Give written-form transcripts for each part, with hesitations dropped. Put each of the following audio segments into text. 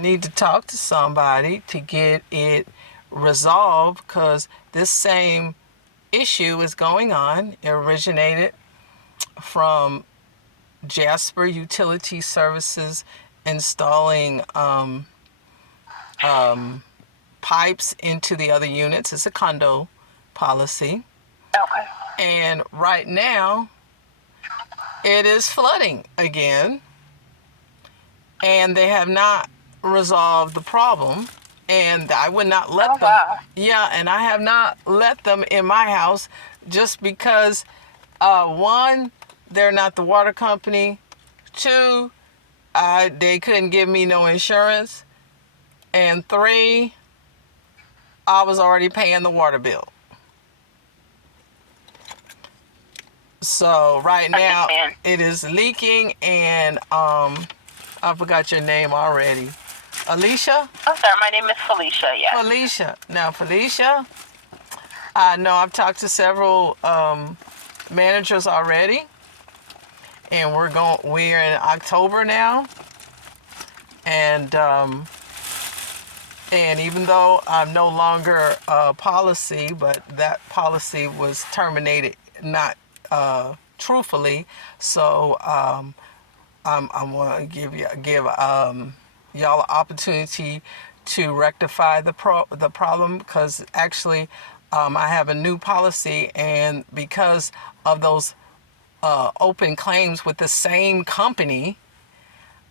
need to talk to somebody to get it resolved, because this same issue is going on. It originated from Jasper Utility Services installing pipes into the other units. It's a condo policy. Okay. And right now, it is flooding again. And they have not resolved the problem. And I would not let them. Wow. Yeah, and I have not let them in my house just because, one, they're not the water company. Two, they couldn't give me no insurance. And three, I was already paying the water bill. So right now it is leaking, and I forgot your name already. Alicia? Oh, sorry, my name is Felicia, yes. Felicia. Now, Felicia, I know I've talked to several managers already, and we're in October now, and even though I'm no longer a policy, but that policy was terminated not truthfully, so I'm going to give y'all an opportunity to rectify the problem, because actually I have a new policy, and because of those open claims with the same company,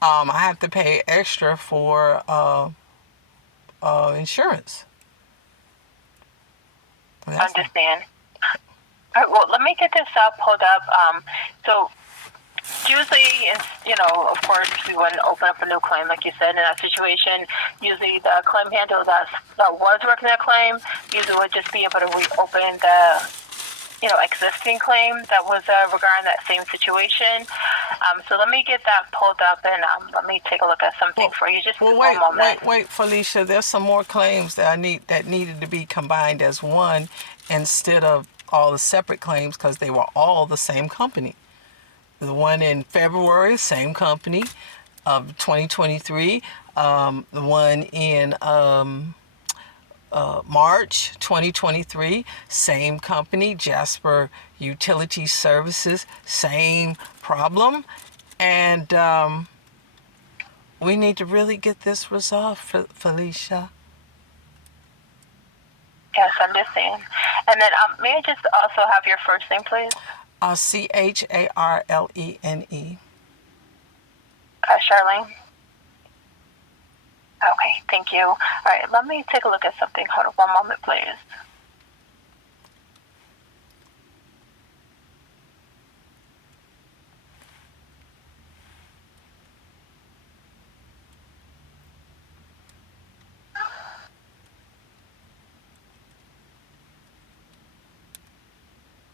I have to pay extra for insurance. Understand. All right, well, let me get this pulled up. So usually, of course, we wouldn't open up a new claim, like you said, in that situation. Usually the claim handler that was working that claim usually would just be able to reopen the existing claim that was regarding that same situation. So let me get that pulled up, and let me take a look at something for you. Just one moment. Wait, Felicia. There's some more claims that needed to be combined as one instead of all the separate claims, because they were all the same company. The one in February, same company, of 2023. The one in March 2023, same company, Jasper Utility Services, same problem. And we need to really get this resolved, Felicia. Yes, I understand. And then may I just also have your first name, please? Charlene. Charlene? Okay, thank you. All right, let me take a look at something. Hold on one moment, please.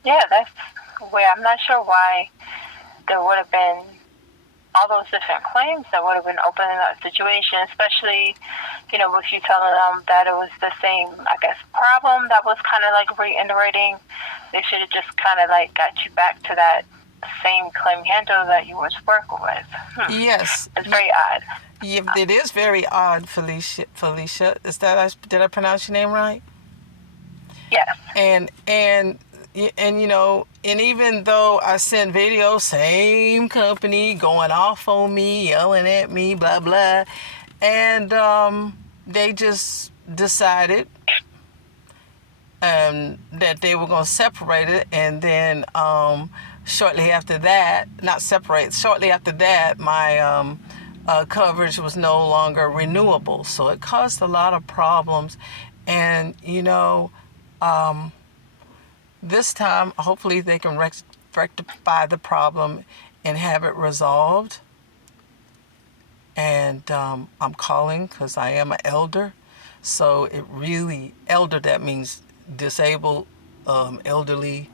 Yeah, that's where I'm not sure why there would have been all those different claims that would have been open in that situation, especially, with you telling them that it was the same, I guess, problem that was kind of like reiterating. They should have just kind of like got you back to that same claim handler that you was working with. Yes. It's very odd. Yeah, it is very odd, Felicia. Did I pronounce your name right? Yes. And even though I sent videos, same company going off on me, yelling at me, blah, blah, and they just decided that they were going to separate it, and then shortly after that, my coverage was no longer renewable. So it caused a lot of problems, and this time, hopefully they can rectify the problem and have it resolved. And I'm calling because I am an elder. So elder, that means disabled, elderly,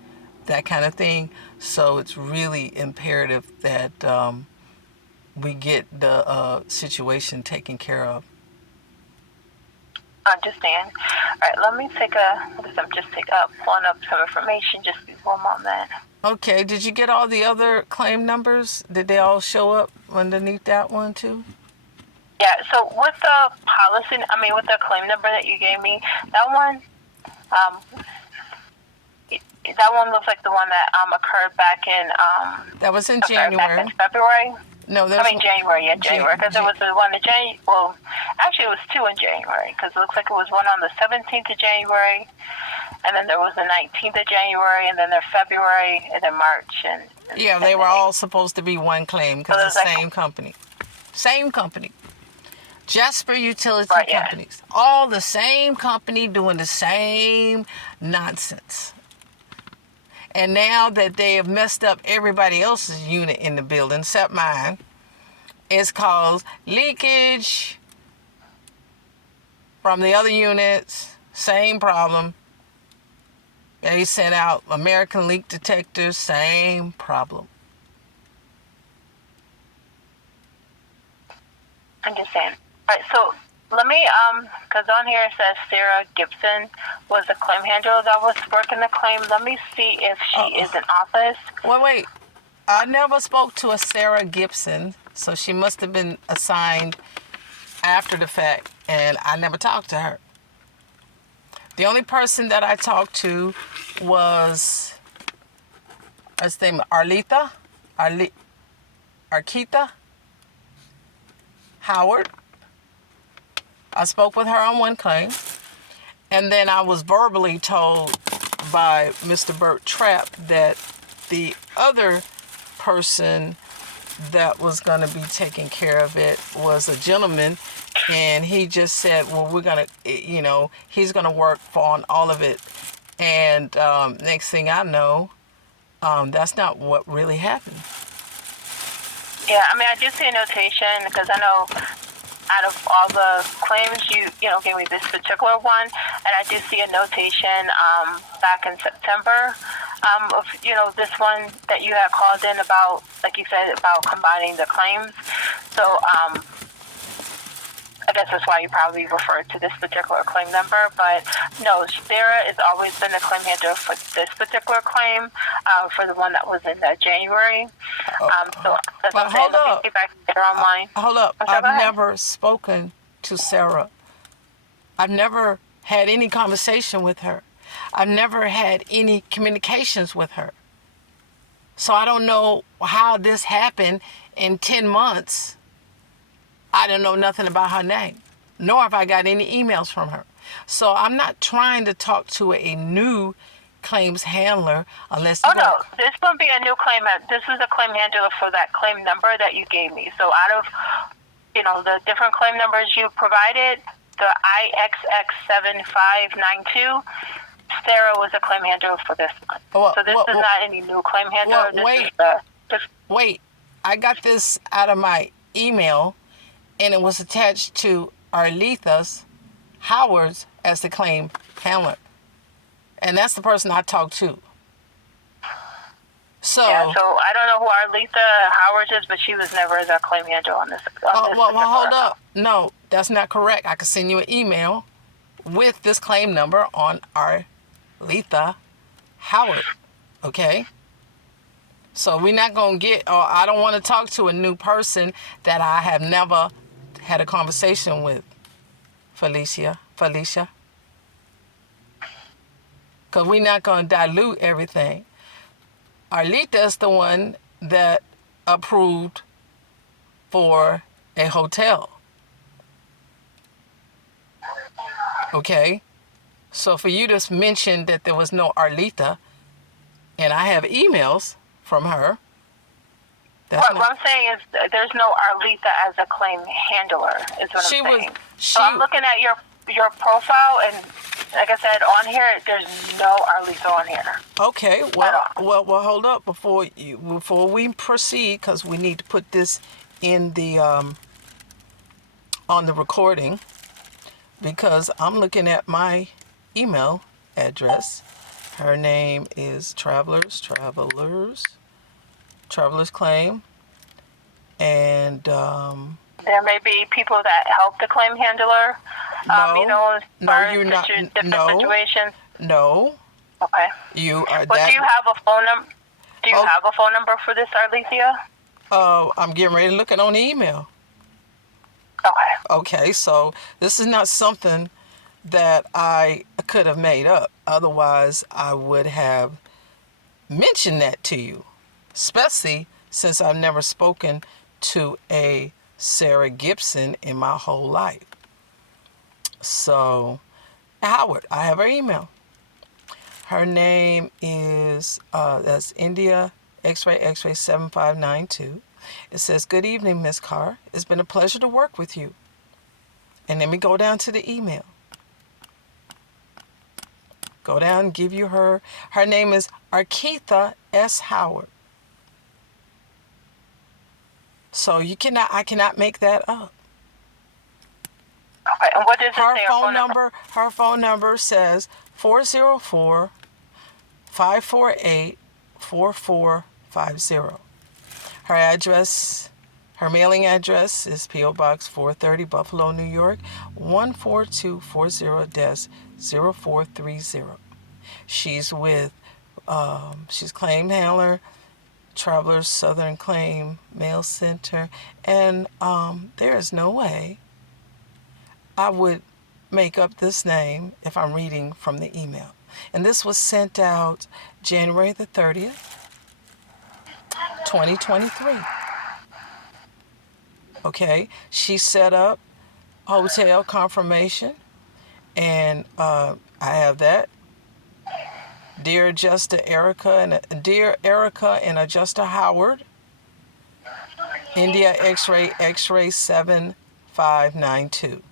that kind of thing. So it's really imperative that we get the situation taken care of. Understand. All right, let me pulling up some information. Just one moment. Okay, did you get all the other claim numbers? Did they all show up underneath that one too? Yeah. So with the policy, with the claim number that you gave me, that one, that one looks like the one that occurred back in That was in back in January. February. No, there's January. Yeah, January. Because there was the one in January. Well, actually, it was two in January. Because it looks like it was one on the 17th of January, and then there was the 19th of January, and then there's February, and then March, and yeah, they were all supposed to be one claim because So the there's same company. Same company. Jasper Utility Right, yeah. Companies. All the same company doing the same nonsense. And now that they have messed up everybody else's unit in the building, except mine, it's caused leakage from the other units. Same problem. They sent out American leak detectors. Same problem. I'm just saying. All right, so let me, because on here it says Sarah Gibson was the claim handler that was working the claim. Let me see if she is in office. Wait. I never spoke to a Sarah Gibson, so she must have been assigned after the fact, and I never talked to her. The only person that I talked to was, what's her name, Arkita Howard. I spoke with her on one claim, and then I was verbally told by Mr. Burt Trapp that the other person that was going to be taking care of it was a gentleman, and he just said, well, we're going to, he's going to work on all of it. And next thing I know, that's not what really happened. Yeah, I do see a notation because I know out of all the claims you gave me this particular one, and I do see a notation back in September of this one that you had called in about, like you said, about combining the claims. So I guess that's why you probably referred to this particular claim number. But no, Sarah has always been the claim handler for this particular claim, for the one that was in January. So that's what I'm saying. Let me see if I can get her online. Hold up. I've never spoken to Sarah. I've never had any conversation with her. I've never had any communications with her. So I don't know how this happened in 10 months. I don't know nothing about her name, nor have I got any emails from her. So I'm not trying to talk to a new claims handler unless... Oh, no, this won't be a new claim. This is a claim handler for that claim number that you gave me. So out of, the different claim numbers you provided, the IXX7592, Sarah was a claim handler for this one. So this is not any new claim handler. Wait, I got this out of my email, and it was attached to Arletha's Howard's as the claim handler. And that's the person I talked to. So I don't know who Arletha Howard is, but she was never the claim handler on this. Hold up. No, that's not correct. I could send you an email with this claim number on Arletha Howard. Okay? So we're not going to I don't want to talk to a new person that I have never had a conversation with, Felicia. Because we're not going to dilute everything. Arlita is the one that approved for a hotel. Okay? So for you to mention that there was no Arlita, and I have emails from her. What I'm saying is there's no Arleta as a claim handler, is what I'm saying. So I'm looking at your profile, and like I said, on here, there's no Arleta on here. Okay, well, hold up before we proceed, because we need to put this in the on the recording, because I'm looking at my email address. Her name is Travelers Claim, and there may be people that help the claim handler. Situations. No. Okay. You are. But do you have a phone number? Do you have a phone number for this Arlesia? I'm getting ready to look it on the email. Okay. Okay, so this is not something that I could have made up. Otherwise, I would have mentioned that to you, especially since I've never spoken to a Sarah Gibson in my whole life. So, Howard, I have her email. Her name is, that's India X-ray 7592. It says, "Good evening, Miss Carr. It's been a pleasure to work with you." And let me go down to the email. Go down and give you her. Her name is Arkitha S. Howard. So I cannot make that up. Okay. And what does it Her say? phone number says 404-548-4450. Her address, her mailing address is P.O. Box 430, Buffalo, New York, 14240-0430. She's with, she's claim handler, Travelers Southern Claim Mail Center, and there is no way I would make up this name if I'm reading from the email. And this was sent out January the 30th, 2023. Okay, she set up hotel confirmation, and I have that. Dear Erica and Adjuster Howard, India X-ray 7592.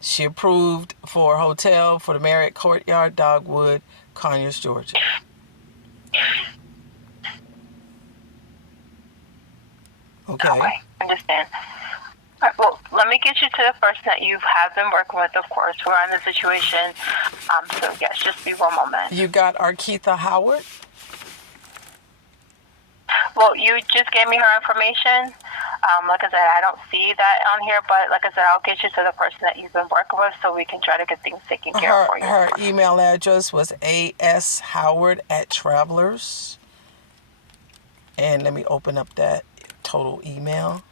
She approved for a hotel for the Marriott Courtyard, Dogwood, Conyers, Georgia. Okay. Understand. All right, well, let me get you to the person that you have been working with, of course. We're on the situation. So, yes, just be one moment. You got Arkitha Howard? Well, you just gave me her information. Like I said, I don't see that on here, but like I said, I'll get you to the person that you've been working with so we can try to get things taken care of for you. Her email address was ASHoward@Travelers. And let me open up that total email.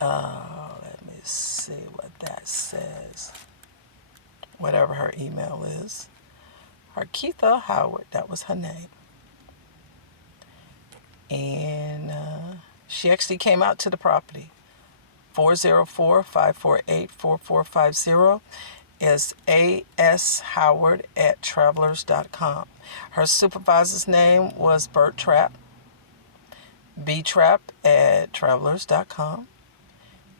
Let me see what that says. Whatever her email is. Arkitha Howard, that was her name. And she actually came out to the property. 404-548-4450 is ASHoward@Travelers.com. Her supervisor's name was Bert Trapp, btrapp@Travelers.com.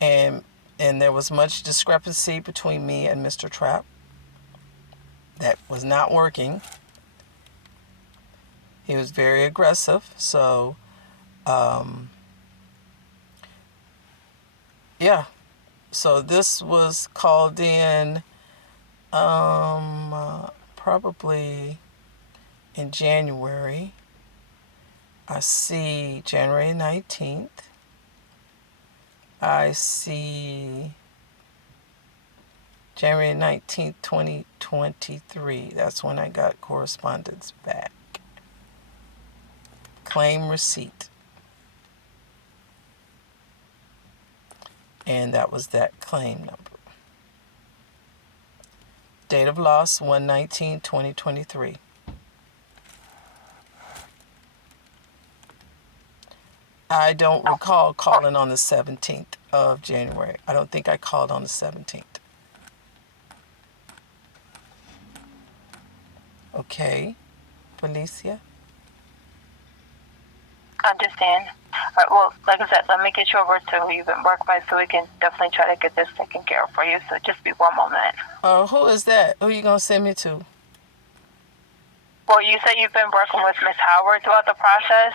And there was much discrepancy between me and Mr. Trapp. That was not working. He was very aggressive, so yeah. So this was called in probably in January. I see January 19th. I see January 19th, 2023. That's when I got correspondence back. Claim receipt. And that was that claim number. Date of loss, 1/19/2023. I don't recall calling on the 17th of January. I don't think I called on the 17th. Okay, Felicia? Understand. All right, well, like I said, let me get you over to who you've been working with so we can definitely try to get this taken care of for you. So just be one moment. Who is that? Who are you going to send me to? Well, you said you've been working with Miss Howard throughout the process.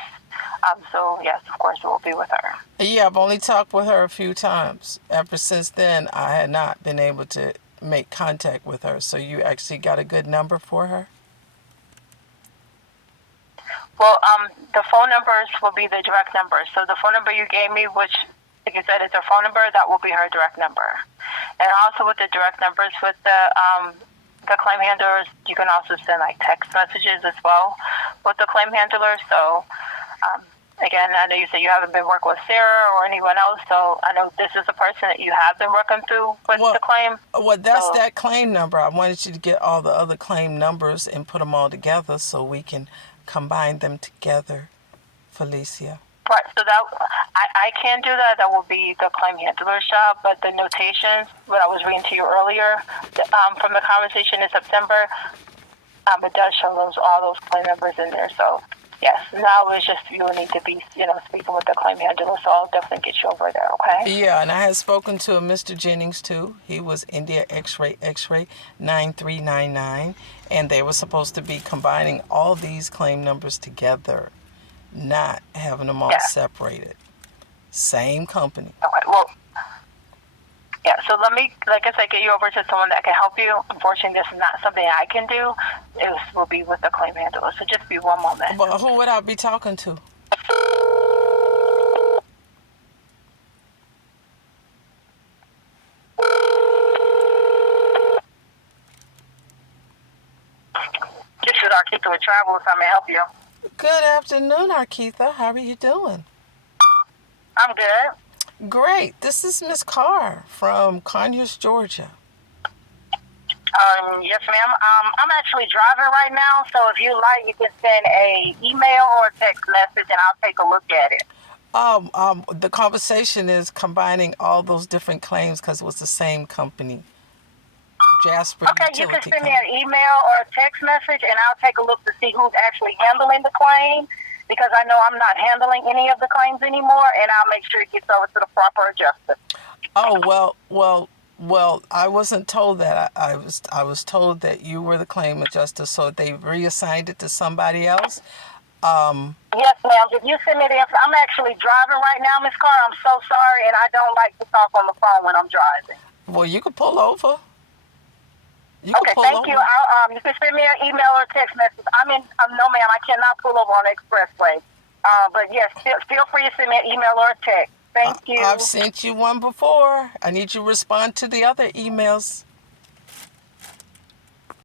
So, yes, of course, it will be with her. Yeah, I've only talked with her a few times. Ever since then, I had not been able to make contact with her. So you actually got a good number for her? Well, the phone numbers will be the direct number. So the phone number you gave me, which, like you said, is her phone number, that will be her direct number. And also with the direct numbers with the claim handlers, you can also send like text messages as well with the claim handler. So Again, I know you said you haven't been working with Sarah or anyone else, so I know this is the person that you have been working through with the claim. Well, that's that claim number. I wanted you to get all the other claim numbers and put them all together so we can combine them together, Felicia. Right, so that I can do that. That will be the claim handler's job. But the notations, what I was reading to you earlier, from the conversation in September, it does show all those claim numbers in there. So yes, now it's just you will need to be, speaking with the claim handler. So I'll definitely get you over there. Okay. Yeah, and I had spoken to Mr. Jennings too. He was India X-ray 9399, and they were supposed to be combining all these claim numbers together, not having them all separated. Same company. Okay, well, yeah, so let me, like I said, get you over to someone that can help you. Unfortunately, this is not something I can do. It will be with the claim handler. So just be one moment. But who would I be talking to? This is Arquita with Travels. How may I help you? Good afternoon, Arquita. How are you doing? I'm good. Great. This is Miss Carr from Conyers, Georgia. Yes, ma'am. I'm actually driving right now, so if you like, you can send a email or a text message, and I'll take a look at it. The conversation is combining all those different claims because it was the same company. Jasper Okay, you Utility can send me Company. an email or a text message, and I'll take a look to see who's actually handling the claim, because I know I'm not handling any of the claims anymore, and I'll make sure it gets over to the proper adjuster. Oh, well, I wasn't told that. I was told that you were the claim adjuster, so they reassigned it to somebody else. Yes, ma'am. If you send me the info, I'm actually driving right now, Miss Carr. I'm so sorry, and I don't like to talk on the phone when I'm driving. Well, you could pull over. Okay, thank you. You can send me an email or a text message. No, ma'am, I cannot pull over on the expressway. But yes, feel free to send me an email or a text. Thank you. I've sent you one before. I need you to respond to the other emails.